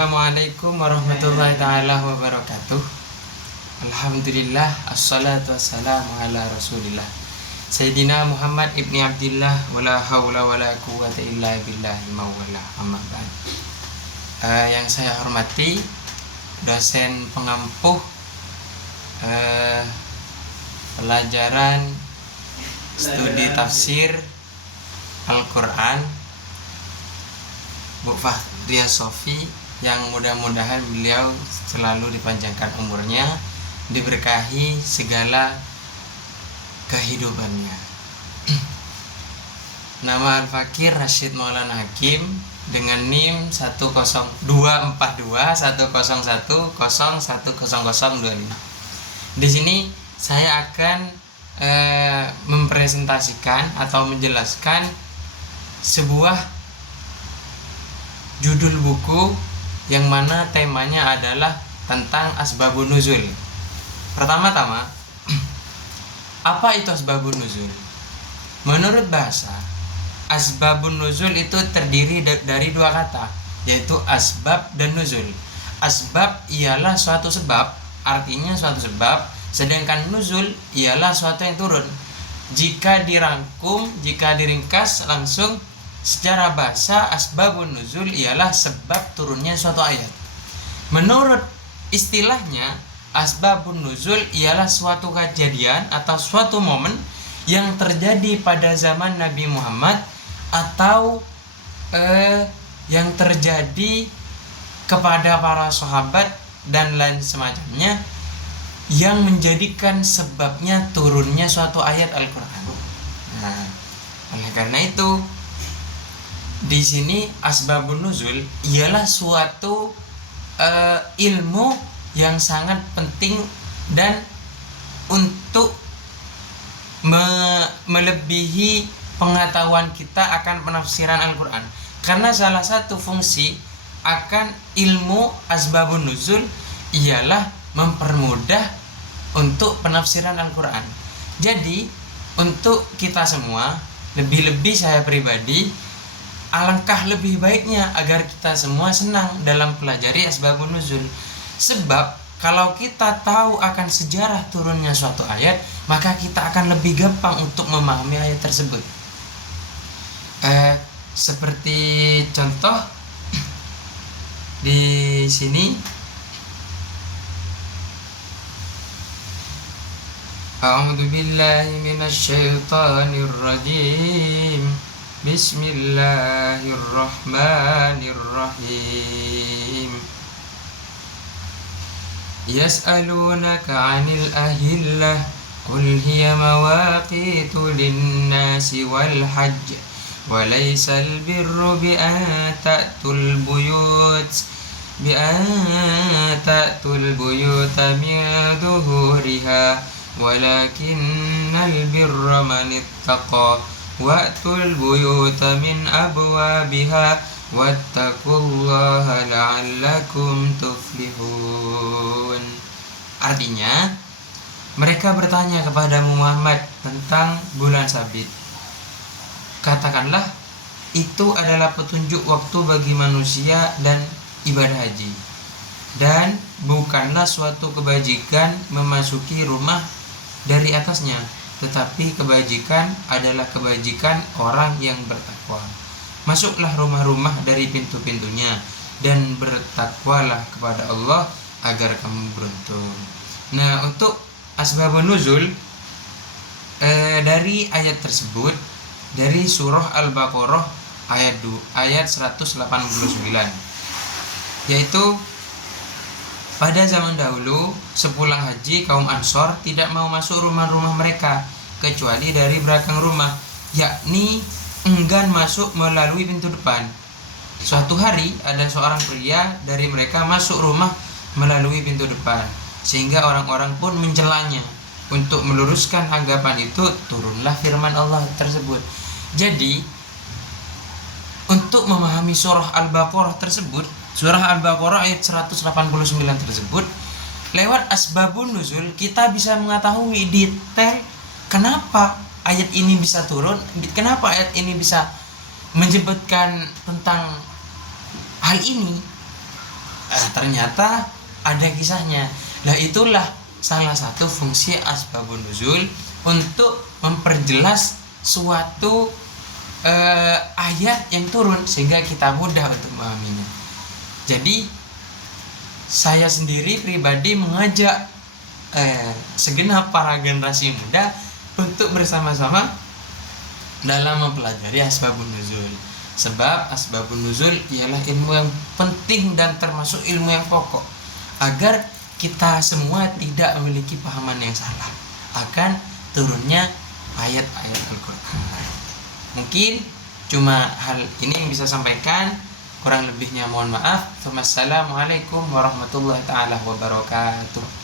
Assalamualaikum warahmatullahi ta'ala wabarakatuh. Alhamdulillah, assalatu wassalamu ala rasulillah Sayyidina Muhammad ibni Abdillah, wala hawla wala quwwata illa billahi mawala, amma ba'd. Yang saya hormati dosen pengampuh pelajaran studi tafsir Al-Quran, Bu Fahriah Sofi, yang mudah-mudahan beliau selalu dipanjangkan umurnya, diberkahi segala kehidupannya. Nama Al-Fakir Rashid Maulana Hakim dengan NIM 1021210101025. Di sini saya akan mempresentasikan atau menjelaskan sebuah judul buku yang mana temanya adalah tentang asbabun nuzul. Pertama-tama, apa itu asbabun nuzul? Menurut bahasa, asbabun nuzul itu terdiri dari dua kata, yaitu asbab dan nuzul. Asbab ialah suatu sebab, artinya suatu sebab, sedangkan nuzul ialah suatu yang turun. Jika dirangkum, jika diringkas langsung secara bahasa, asbabun nuzul ialah sebab turunnya suatu ayat. Menurut istilahnya, asbabun nuzul ialah suatu kejadian atau suatu momen yang terjadi pada zaman Nabi Muhammad atau yang terjadi kepada para sahabat dan lain semacamnya, yang menjadikan sebabnya turunnya suatu ayat Al-Quran. Nah, oleh karena itu, di sini asbabun nuzul ialah suatu ilmu yang sangat penting dan untuk melebihi pengetahuan kita akan penafsiran Al-Quran. Karena salah satu fungsi akan ilmu asbabun nuzul ialah mempermudah untuk penafsiran Al-Quran. Jadi untuk kita semua, lebih-lebih saya pribadi, alangkah lebih baiknya agar kita semua senang dalam pelajari asbabun nuzul. Sebab kalau kita tahu akan sejarah turunnya suatu ayat, maka kita akan lebih gampang untuk memahami ayat tersebut. Seperti contoh di sini, A'udzu billahi minasyaitonir rajim. Bismillahirrahmanirrahim. Yas'alunaka 'anil ahillah qul hiya mawaqitu lin-nasi wal hajj wa laysal birru bi an ta'tul buyuta min dhuhuriha walakinnal birra man ittaqa wa'tul buyuta min abwabiha wattaqullaha la'allakum tuflihun. Artinya, mereka bertanya kepadamu Muhammad tentang bulan sabit. Katakanlah, itu adalah petunjuk waktu bagi manusia dan ibadah haji, dan bukanlah suatu kebajikan memasuki rumah dari atasnya, tetapi kebajikan adalah kebajikan orang yang bertakwa. Masuklah rumah-rumah dari pintu-pintunya dan bertakwalah kepada Allah agar kamu beruntung. Nah, untuk asbabun nuzul dari ayat tersebut, dari surah Al-Baqarah ayat 189, yaitu pada zaman dahulu, sepulang haji, kaum Ansor tidak mau masuk rumah-rumah mereka kecuali dari belakang rumah, yakni enggan masuk melalui pintu depan. Suatu hari ada seorang pria dari mereka masuk rumah melalui pintu depan, sehingga orang-orang pun mencelanya. Untuk meluruskan anggapan itu, turunlah firman Allah tersebut. Jadi, untuk memahami surah Al-Baqarah tersebut, surah Al-Baqarah ayat 189 tersebut, lewat asbabun nuzul kita bisa mengetahui detail kenapa ayat ini bisa turun, kenapa ayat ini bisa menyebutkan tentang hal ini. ternyata ada kisahnya. Lah itulah salah satu fungsi asbabun nuzul, untuk memperjelas suatu ayat yang turun sehingga kita mudah untuk memahaminya. Jadi saya sendiri pribadi mengajak segenap para generasi muda untuk bersama-sama dalam mempelajari asbabun nuzul. Sebab asbabun nuzul ialah ilmu yang penting dan termasuk ilmu yang pokok, agar kita semua tidak memiliki pahaman yang salah akan turunnya ayat-ayat Al-Quran. Mungkin cuma hal ini yang bisa sampaikan, kurang lebihnya mohon maaf. Wassalamualaikum warahmatullahi taala wabarakatuh.